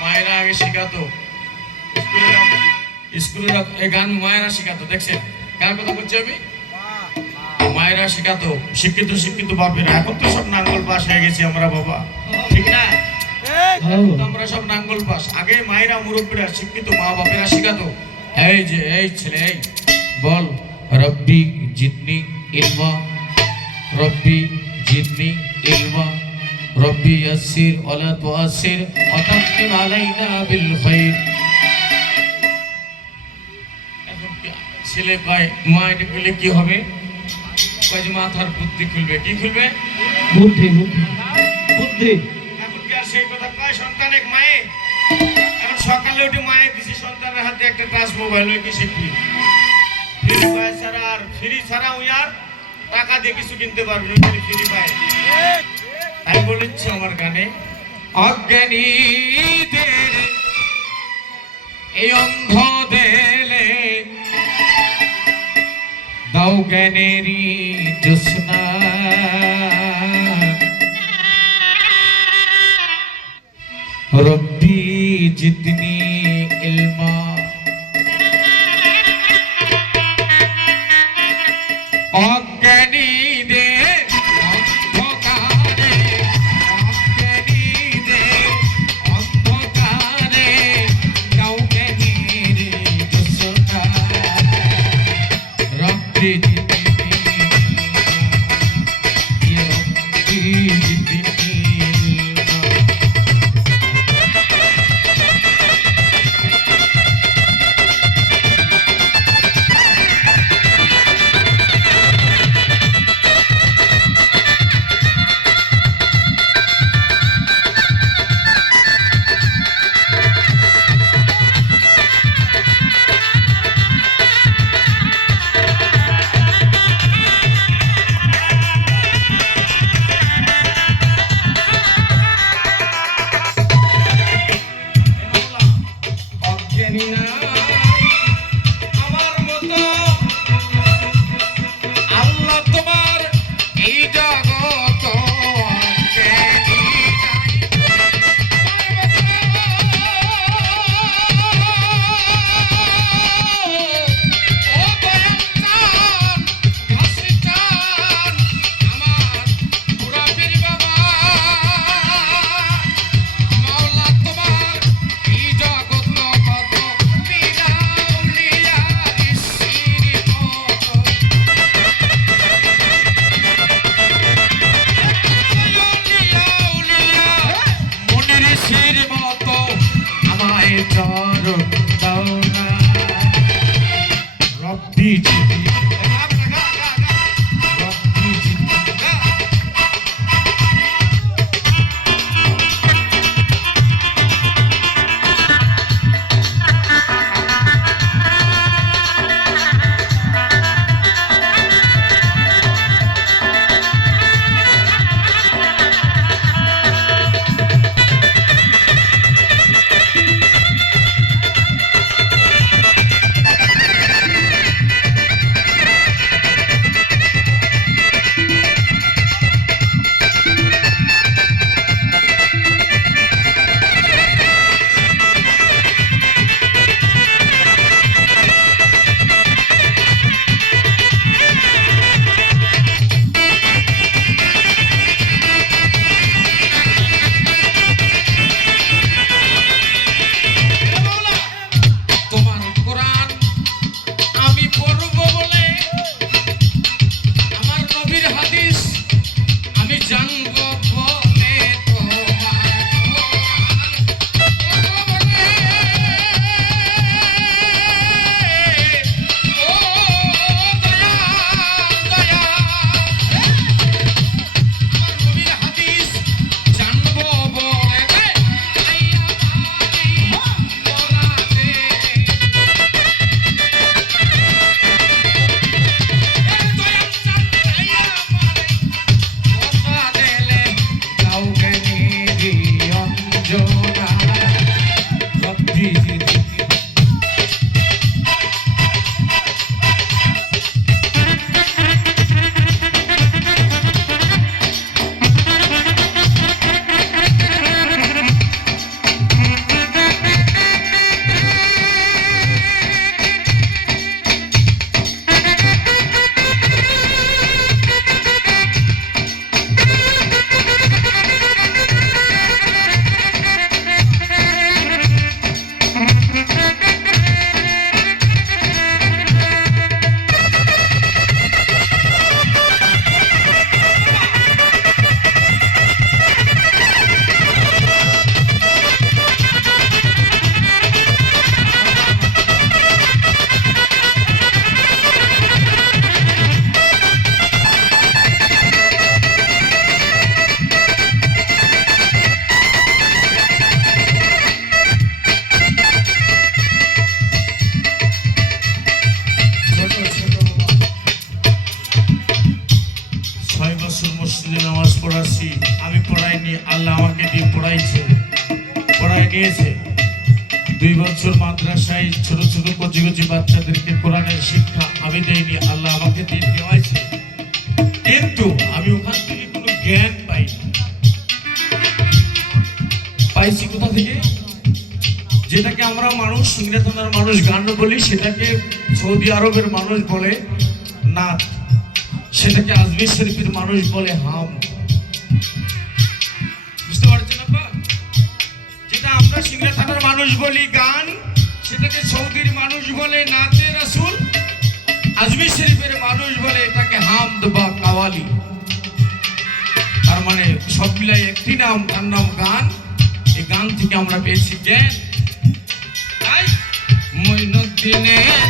মায়েরা আগে শেখাতো, স্কুলে এই গান মায়েরা শেখাতো। দেখছেন কার কথা বলছি আমি? মায়েরা শেখাতো, শিক্ষিত শিক্ষিত বাপেরা। এখন তো সব নাঙ্গল পাস হয়ে গেছি আমরা বাবা, ঠিক না? আমরা সব নাঙ্গল পাস। আগে মায়েরা মুরব্বীরা শিক্ষিত মা বাপেরা শেখাতো। এই যে এই ছেলে এই বল রব্বি জিদনি ইলমা, রব্বি জিদনি ইলমা, রব্বি ইয়াসসির ওয়ালা তুআসসির ওয়া তাম্মিম আলাইনা বিল খাইর। এখন ছেলে কয় মা এটা করলে কি হবে? কয় যে মাথার বুদ্ধি খুলবে। কি খুলবে? বুদ্ধি বুদ্ধি বুদ্ধি। এখন কি আর সেই কথা কয় সন্তান এক মায়ে? এখন সকালে উঠে মায়ে দিছি সন্তানের হাতে একটা টাচ মোবাইল, ওই কি শিখবি? ফ্রি ফায়ার ছাড়া আর ফ্রি ছাড়া ওই আর টাকা দিয়ে কিছু কিনতে পারবি না, ফ্রি ফায়ার। তাই বলেছি আমার গানে, অজ্ঞানীদের এই অন্ধ দেলে দাও জ্ঞানেরই জ্যোৎস্না, রব্বি জিদনি ইলমা। অজ্ঞানীদের অন্ধকারে, অজ্ঞানীদের অন্ধকারে দাও জ্ঞানেরই জ্যোৎস্না, রব্বি জিদনি ইলমা, রব্বি জিদনি ইলমা। নিয়েছে। 2 বছর মাদ্রাসায় ছোট ছোট কচি কচি বাচ্চাদেরকে কোরআনের শিক্ষা আমি দেইনি, আল্লাহ আমাকে দেওয়াইছে, কিন্তু আমি ওখান থেকে কোনো জ্ঞান পাইছি কোথা থেকে? যেটাকে আমরা মানুষ সিংড়া থানার মানুষ গান বলি, সেটাকে সৌদি আরবের মানুষ বলে নাত, সেটাকে আজমির শরীফের মানুষ বলে হাম। বুঝতে পারছেন আপা? যেটা আমরা সিংড়া থানার মানুষ বলি গান, সেটাকে সৌদির মানুষ বলে নাতে রাসূল, আজমির শরীফের মানুষ বলে এটাকে হামদ বা কাওয়ালি। তার মানে সব মিলাই একটি নাম, তার নাম গান। এই গান থেকে আমরা পেয়েছি জ্ঞান। তাই মঈনুদ্দিনের